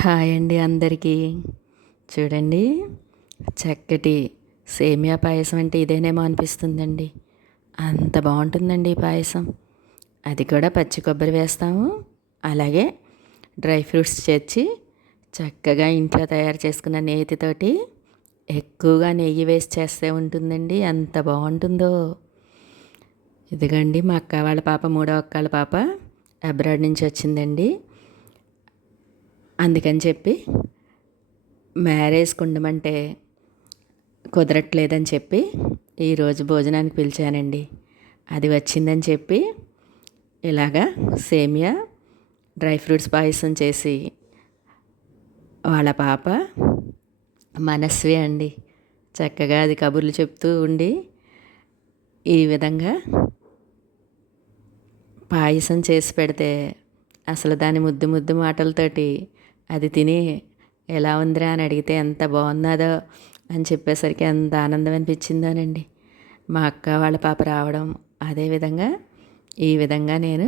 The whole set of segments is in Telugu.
హాయ్ అండి అందరికీ. చూడండి, చక్కటి సేమియా పాయసం అంటే ఇదేనేమో అనిపిస్తుందండి. అంత బాగుంటుందండి ఈ పాయసం. అది కూడా పచ్చి కొబ్బరి వేస్తాము, అలాగే డ్రై ఫ్రూట్స్ చేర్చి చక్కగా ఇంట్లో తయారు చేసుకున్న నేతితోటి ఎక్కువగా నెయ్యి వేసి చేస్తే ఉంటుందండి. ఎంత బాగుంటుందో. ఇదిగండి మా అక్క వాళ్ళ పాప, మూడో అక్క వాళ్ళ పాప అబ్రాడ్ నుంచి వచ్చిందండి. అందుకని చెప్పి మ్యారేజ్కి ఉండమంటే కుదరట్లేదని చెప్పి ఈరోజు భోజనానికి పిలిచానండి. అది వచ్చిందని చెప్పి ఇలాగా సేమియా డ్రై ఫ్రూట్స్ పాయసం చేసి వాళ్ళ పాప మనస్వి అండి చక్కగా అది కబుర్లు చెప్తూ ఉండి ఈ విధంగా పాయసం చేసి పెడితే అసలు దాని ముద్దు ముద్దు మాటలతోటి అది తిని ఎలా ఉందిరా అని అడిగితే ఎంత బాగున్నదో అని చెప్పేసరికి ఎంత ఆనందం అనిపించిందోనండి. మా అక్క వాళ్ళ పాప రావడం, అదేవిధంగా ఈ విధంగా నేను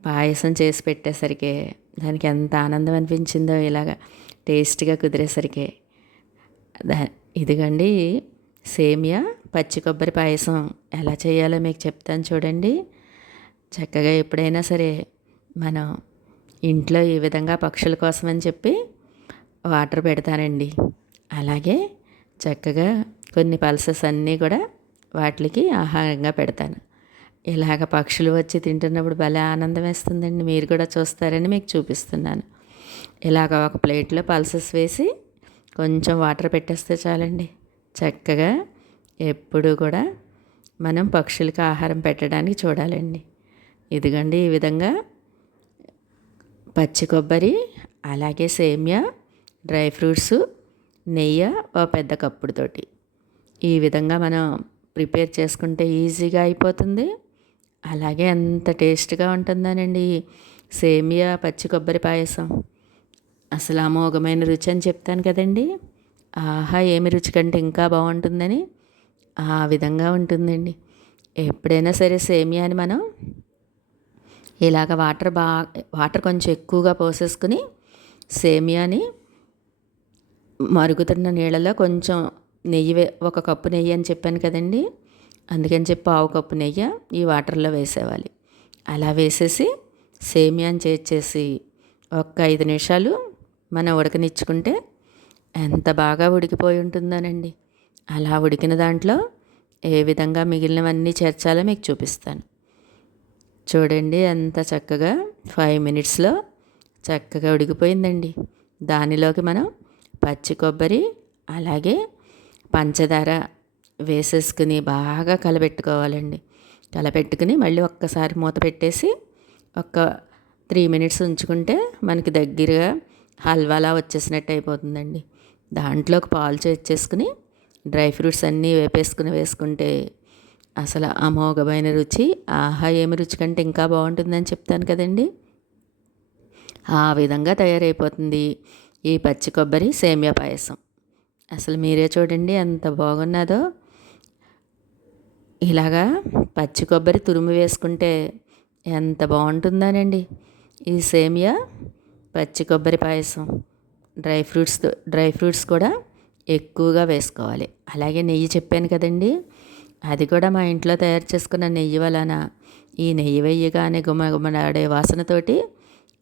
పాయసం చేసి పెట్టేసరికి దానికి ఎంత ఆనందం అనిపించిందో, ఇలాగ టేస్ట్గా కుదిరేసరికి. ఇదిగండి సేమియా పచ్చి కొబ్బరి పాయసం ఎలా చేయాలో మీకు చెప్తాను చూడండి. చక్కగా ఎప్పుడైనా సరే మనం ఇంట్లో ఈ విధంగా పక్షుల కోసమని చెప్పి వాటర్ పెడతానండి. అలాగే చక్కగా కొన్ని పల్సెస్ అన్నీ కూడా వాటికి ఆహారంగా పెడతాను. ఇలాగ పక్షులు వచ్చి తింటున్నప్పుడు భలే ఆనందం వేస్తుందండి. మీరు కూడా చూస్తారని మీకు చూపిస్తున్నాను. ఇలాగ ఒక ప్లేట్లో పల్సెస్ వేసి కొంచెం వాటర్ పెట్టేస్తే చాలండి. చక్కగా ఎప్పుడు కూడా మనం పక్షులకి ఆహారం పెట్టడానికి చూడాలండి. ఇదిగండి ఈ విధంగా పచ్చి కొబ్బరి, అలాగే సేమియా, డ్రై ఫ్రూట్స్, నెయ్యి ఒక పెద్ద కప్పుడుతోటి ఈ విధంగా మనం ప్రిపేర్ చేసుకుంటే ఈజీగా అయిపోతుంది. అలాగే అంత టేస్ట్గా ఉంటుందనండి సేమియా పచ్చి కొబ్బరి పాయసం. అసలు అమోఘమైన రుచి అని చెప్తాను కదండి. ఆహా, ఏమి రుచి కంటే ఇంకా బాగుంటుందని ఆ విధంగా ఉంటుందండి. ఎప్పుడైనా సరే సేమియాని మనం ఇలాగ వాటర్ కొంచెం ఎక్కువగా పోసేసుకుని సేమియాని మరుగుతున్న నీళ్ళలో కొంచెం నెయ్యి ఒక కప్పు నెయ్యి అని చెప్పాను కదండి. అందుకని చెప్పి పావు కప్పు నెయ్యి ఈ వాటర్లో వేసేవాలి. అలా వేసేసి సేమియాని చేర్చేసి ఒక 5 నిమిషాలు మనం ఉడకనిచ్చుకుంటే ఎంత బాగా ఉడికిపోయి ఉంటుందోనండి. అలా ఉడికిన దాంట్లో ఏ విధంగా మిగిలినవన్నీ చేర్చాలో మీకు చూపిస్తాను చూడండి. ఎంత చక్కగా 5 మినిట్స్లో చక్కగా ఉడికిపోయిందండి. దానిలోకి మనం పచ్చి కొబ్బరి, అలాగే పంచదార వేసేసుకుని బాగా కలపెట్టుకోవాలండి. కలపెట్టుకుని మళ్ళీ ఒక్కసారి మూత పెట్టేసి ఒక 3 మినిట్స్ ఉంచుకుంటే మనకి దగ్గరగా హల్వాలా వచ్చేసినట్టు అయిపోతుందండి. దాంట్లోకి పాలు చేర్చేసుకుని డ్రై ఫ్రూట్స్ అన్నీ వేసుకుంటే అసలు అమోఘమైన రుచి. ఆహా, ఏమి రుచి కంటే ఇంకా బాగుంటుందని చెప్తాను కదండి. ఆ విధంగా తయారైపోతుంది ఈ పచ్చి కొబ్బరి సేమియా పాయసం. అసలు మీరే చూడండి ఎంత బాగున్నదో. ఇలాగా పచ్చి కొబ్బరి తురుము వేసుకుంటే ఎంత బాగుంటుందోనండి ఈ సేమియా పచ్చి కొబ్బరి పాయసం. డ్రై ఫ్రూట్స్ కూడా ఎక్కువగా వేసుకోవాలి. అలాగే నెయ్యి చెప్పాను కదండి, అది కూడా మా ఇంట్లో తయారు చేసుకున్న నెయ్యి వలన ఈ నెయ్యి వేయగానే గుమగుమలాడే వాసనతోటి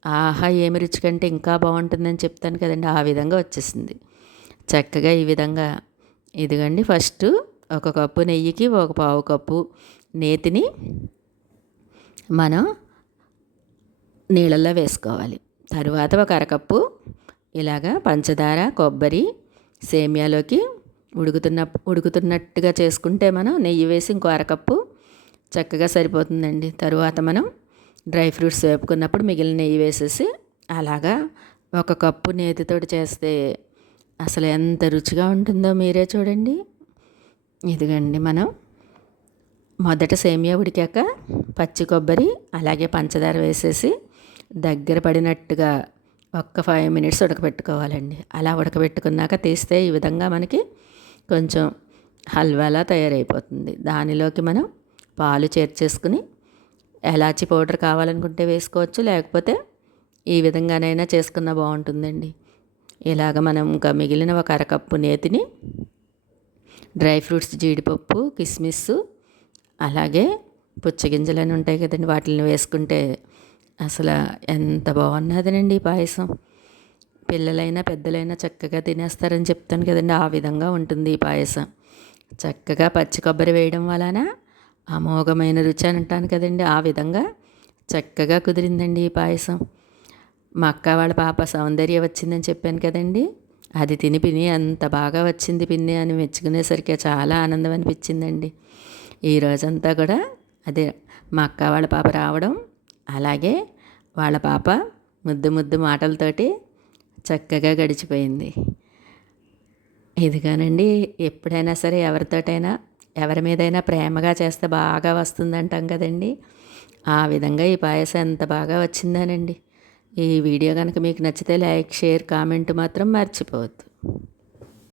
ఆహా, ఏమి రుచి కంటే ఇంకా బాగుంటుందని చెప్తాను కదండి. ఆ విధంగా వచ్చేసింది చక్కగా. ఈ విధంగా ఇదిగండి ఫస్ట్ ఒక కప్పు నెయ్యికి ఒక పావు కప్పు నేతిని మనం నీళ్ళల్లో వేసుకోవాలి. తరువాత ఒక అరకప్పు ఇలాగా పంచదార, కొబ్బరి సేమియాలోకి ఉడుకుతున్నట్టుగా చేసుకుంటే మనం నెయ్యి వేసి ఇంకో అరకప్పు చక్కగా సరిపోతుందండి. తరువాత మనం డ్రై ఫ్రూట్స్ వేపుకున్నప్పుడు మిగిలిన నెయ్యి వేసేసి అలాగా ఒక కప్పు నేతితోటి చేస్తే అసలు ఎంత రుచిగా ఉంటుందో మీరే చూడండి. ఇదిగండి మనం మొదట సేమియా ఉడికాక పచ్చి కొబ్బరి అలాగే పంచదార వేసేసి దగ్గర పడినట్టుగా ఒక్క 5 మినిట్స్ ఉడకబెట్టుకోవాలండి. అలా ఉడకబెట్టుకున్నాక తీస్తే ఈ విధంగా మనకి కొంచెం హల్వాలా తయారైపోతుంది. దానిలోకి మనం పాలు చేర్చేసుకుని ఎలాచి పౌడర్ కావాలనుకుంటే వేసుకోవచ్చు, లేకపోతే ఈ విధంగానైనా చేసుకున్న బాగుంటుందండి. ఇలాగ మనం ఇంకా మిగిలిన ఒక అరకప్పు నేతిని డ్రై ఫ్రూట్స్, జీడిపప్పు, కిస్మిస్, అలాగే పుచ్చగింజలని ఉంటాయి కదండి, వాటిని వేసుకుంటే అసలు ఎంత బాగున్నదనండి ఈ పాయసం. పిల్లలైనా పెద్దలైనా చక్కగా తినేస్తారని చెప్తాను కదండి, ఆ విధంగా ఉంటుంది ఈ పాయసం. చక్కగా పచ్చి కొబ్బరి వేయడం వలన అమోఘమైన రుచి అని అంటాను కదండి, ఆ విధంగా చక్కగా కుదిరిందండి ఈ పాయసం. మా అక్క వాళ్ళ పాప సౌందర్య వచ్చిందని చెప్పాను కదండి, అది తిని అంత బాగా వచ్చింది పిన్ని అని మెచ్చుకునేసరికి చాలా ఆనందం అనిపించిందండి. ఈ రోజంతా కూడా అదే మా అక్క వాళ్ళ పాప రావడం, అలాగే వాళ్ళ పాప ముద్దు ముద్దు మాటలతోటి చక్కగా గడిచిపోయింది. ఇదిగానండి, ఎప్పుడైనా సరే ఎవరితోటైనా ఎవరి మీదైనా ప్రేమగా చేస్తే బాగా వస్తుందంటాం కదండి, ఆ విధంగా ఈ పాయసం ఎంత బాగా వచ్చిందానండి. ఈ వీడియో కనుక మీకు నచ్చితే లైక్, షేర్, కామెంట్ మాత్రం మర్చిపోవద్దు.